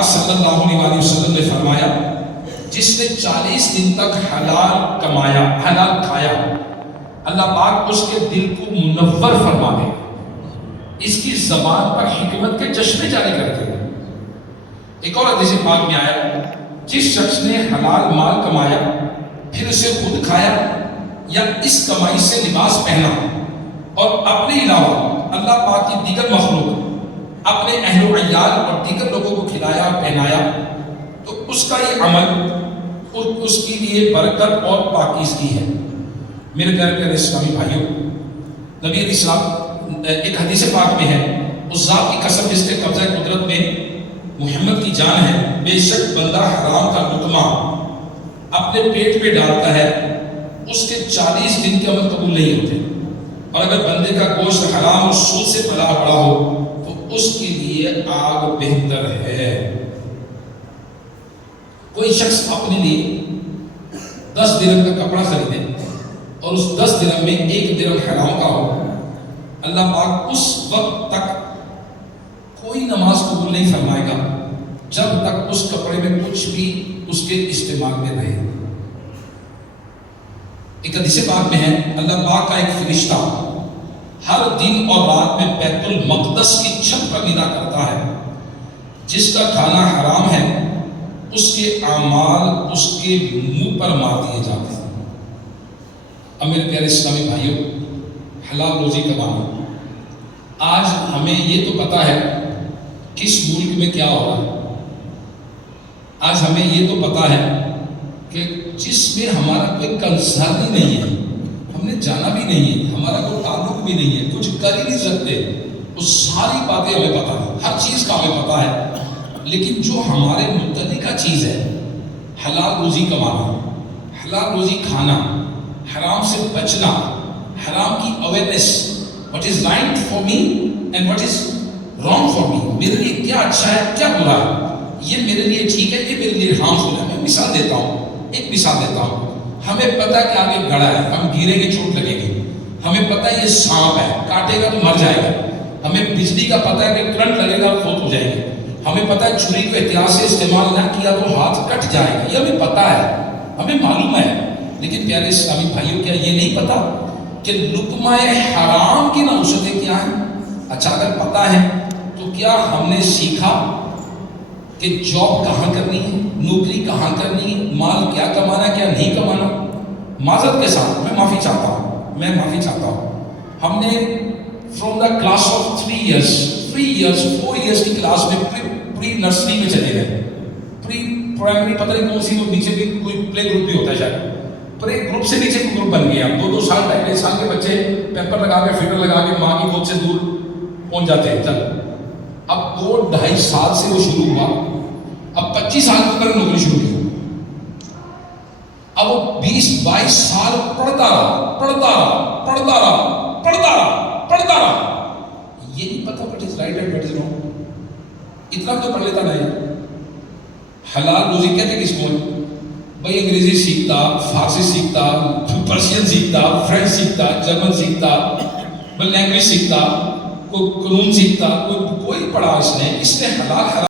پاک صلی اللہ علیہ وسلم نے فرمایا جس نے 40 دن تک حلال کمایا، حلال کھایا، اللہ پاک اس کے دل کو منور فرما دے، اس کی زبان پر حکمت کے چشمے جاری کرتے ہیں۔ ایک اور حدیث پاک میں آیا جس شخص نے حلال مال کمایا پھر اسے خود کھایا یا اس کمائی سے لباس پہنا اور اپنے علاوہ اللہ پاک کی دیگر مخلوق، اپنے اہل و عیال اور دیگر لوگوں کو کھلایا پہنایا، تو اس کا یہ عمل اس کے لیے برکت اور پاکیزگی ہے۔ میرے پیارے اسلامی بھائیوں، نبی علیہ السلام ایک حدیث پاک میں ہے، اس ذات کی قسم جس کے قبضہ قدرت میں محمد کی جان ہے، بے شک بندہ حرام کا لقمہ اپنے پیٹ پہ ڈالتا ہے، اس کے 40 دن کے عمل قبول نہیں ہوتے، اور اگر بندے کا گوشت حرام اور سود سے پلا پڑا ہو تو اس کے لیے آگ بہتر ہے۔ کوئی شخص اپنے لیے 10 درہم کا کپڑا خریدے اور اس 10 درہم میں 1 درہم حرام کا ہو، اللہ پاک اس وقت تک کوئی نماز قبول نہیں فرمائے گا جب تک اس کپڑے میں کچھ بھی اس کے استعمال میں رہے۔ ایک حدیث پاک میں ہے، اللہ پاک کا ایک فرشتہ ہر دن اور رات میں بیت المقدس کی چھت پر ندا کرتا ہے، جس کا کھانا حرام ہے اس کے اعمال اس کے منہ پر مار دیے جاتے ہیں۔ اب میرے پیارے اسلامی بھائیوں، حلال روزی کمانا، آج ہمیں یہ تو پتا ہے کس ملک میں کیا ہو رہا ہے، آج ہمیں یہ تو پتا ہے کہ جس میں ہمارا کوئی کنسرن ہی نہیں ہے، ہم نے جانا بھی نہیں ہے، ہمارا کوئی تعلق بھی نہیں ہے، کچھ کر ہی نہیں سکتے، وہ ساری باتیں ہمیں پتا ہے، ہر چیز کا ہمیں پتا ہے، لیکن جو ہمارے متعلقہ چیز ہے، حلال روزی کمانا، حلال روزی کھانا، حرام سے بچنا، حرام کی awareness, what is right for me and what is wrong for me، میرے لیے کیا اچھا ہے کیا برا ہے، یہ میرے لیے ٹھیک ہے یہ میرے لیے ہارمفل ہے۔ میں مثال دیتا ہوں، ایک مثال دیتا ہوں، ہمیں پتہ ہے کہ آگے گڑھا ہے، ہم گریں گے چوٹ لگے گی، ہمیں پتہ ہے یہ سانپ ہے کاٹے گا تو مر جائے گا، ہمیں بجلی کا پتہ ہے کہ کرنٹ لگے گا فوت ہو جائے گی، ہمیں پتہ ہے چھری کو احتیاط سے استعمال نہ کیا تو ہاتھ کٹ جائے گا، یہ ہمیں پتہ ہے، ہمیں معلوم ہے، لیکن پیارے اسلامی بھائیوں کیا یہ نہیں پتہ کہ لقمہ حرام کی نوسطیں کیا ہیں؟ اچھا اگر پتہ ہے تو کیا ہم نے سیکھا کہ جاب کہاں کرنی ہے، نوکری کہاں کرنی ہے، مال کیا کمانا کیا نہیں کمانا؟ معذرت کے ساتھ میں معافی چاہتا ہوں، ہم نے from the class of 3 years 4 years کی کلاس میں پری نرسری میں چلے گئے، پری پرائمری پتہ نہیں کون سی، وہ نیچے بھی کوئی پلے گروپ بھی ہوتا ہے شاید، پلے گروپ سے نیچے کوئی گروپ بن گیا، 2 سال 2.5 سال کے بچے پیپر لگا کے فیڈر لگا کے ماں کی گود سے دور پہنچ جاتے ہیں۔ چل اب 2-2.5 سال سے وہ شروع ہوا، اب 25 سال کے اندر نوکری شروع کی، اب وہ 20-22 سال پڑھتا رہا، یہ نہیں پتا what is right and what is wrong، اتنا تو پڑھ لیتا نہیں۔ حلال روزی کہتے کس کو؟ بھائی انگریزی سیکھتا، فارسی سیکھتا، پرشین سیکھتا، فرینچ سیکھتا، جرمن سیکھتا، لینگویج سیکھتا، کوئی قانون سیکھتا، کوئی پڑھا اس نے حلال